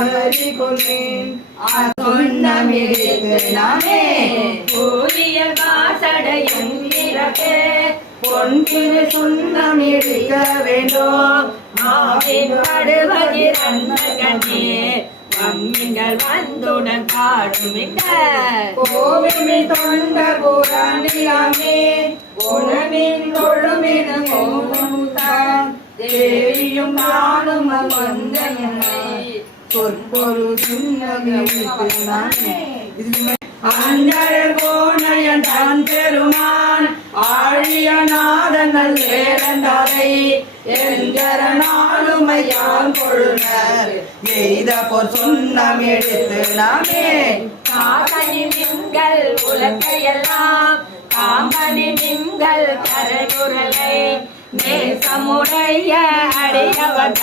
அவரி கொண்டேன் சொன்னமிடித்து நாமே கூறிய வாசடையும் இறக்கே பொன்பின் சொன்னமிடிக்க வேண்டும் மாவின் படுவதி ரன்னகனே நீங்கள் வந்துடன் பாடுமிங்க கோவிமி தொண்ட புராணியாமே உணவின் தொழுமின் கோமுதான் தேவியும் நானும் வந்தனை சொற்பொரு சுண்ணமே அண்டர் கோணையன் தன் பெருமான் ஆழிய நாதங்கள் வேறந்தாரை என்கிற நாளுமையால் கொழுனர் எய்த பொற் சொன்னம் எடுத்து நாமே காதலி மிங்கள் உலகையெல்லாம் காமனி மிங்கள் கரகுரலை நேசமுடைய அடியவத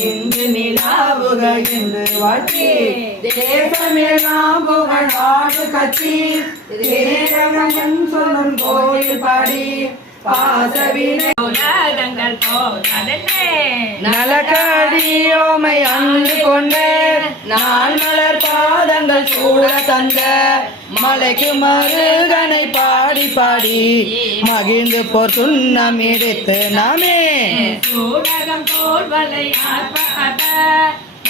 இன்று நிலாவுக என்று வாழ்த்தி தேசமெல்லாம் புகழ் ஆடு கட்சி தேரகன் சொல்லும் கோயில் பாடி பாசவினை உலகங்கள் போதே நலக்கடியோமை அன்று கொண்டு நான் மலர் பாதங்கள் சூழ தந்த மலைக்கு மருகனை பாடி பாடி மகிழ்ந்து போர் சுண்ணம் எடுத்து நாமே சூடகம் தோல்வலை ஆர்ப்ப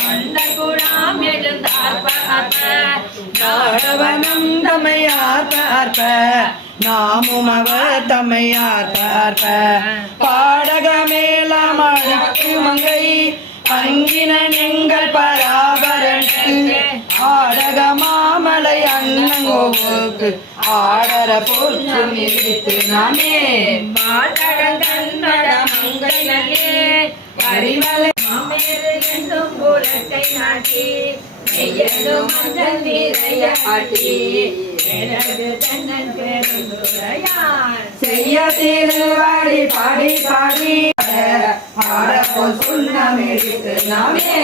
கொண்ட குழாம் எழுந்தார்ப்பவனம் தமையார்ப்ப நாமும் அவர் தமையார்ப்ப பாடகமேலாம் அழைக்கு மங்கை அங்கினன் எங்கள் பராபரனுக்கு ஆடக மாமலை அண்ணங்கோவுக்கு ஆடர போற்று நிறுத்து நாமே பாடகங்கன்னட மங்கை நல்லே பரிமலை மாமேறு என்னும் குலத்தை நாட்டி நெய்யலும் மஞ்சள் நீரைய ஆட்டி எனது தன்னன் பெருந்துரையான் செய்ய திருவாடி பாடி பாடி ஆடப்போல் சுண்ணமெடுத்து நாமே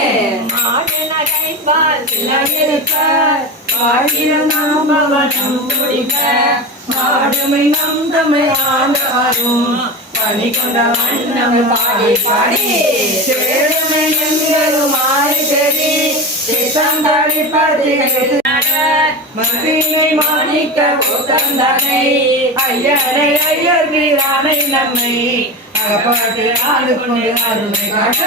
மாடனகை பால் சிலவிருக்க வாழிலும் நாம் பவனம் குடிக்க மாடுமை நம் தமை ஆண்டாரும் பணி கொண்ட வண்ணம் பாடி பாடி சேருமை எங்களும் மாறி செடி சிசம்படி பதிகள் மகிழை மாணிக்க உதந்தனை ஐயனை ஐயர் வீரானை நம்மை அகப்பாட்டு ஆடு கொண்டு அருமை காட்ட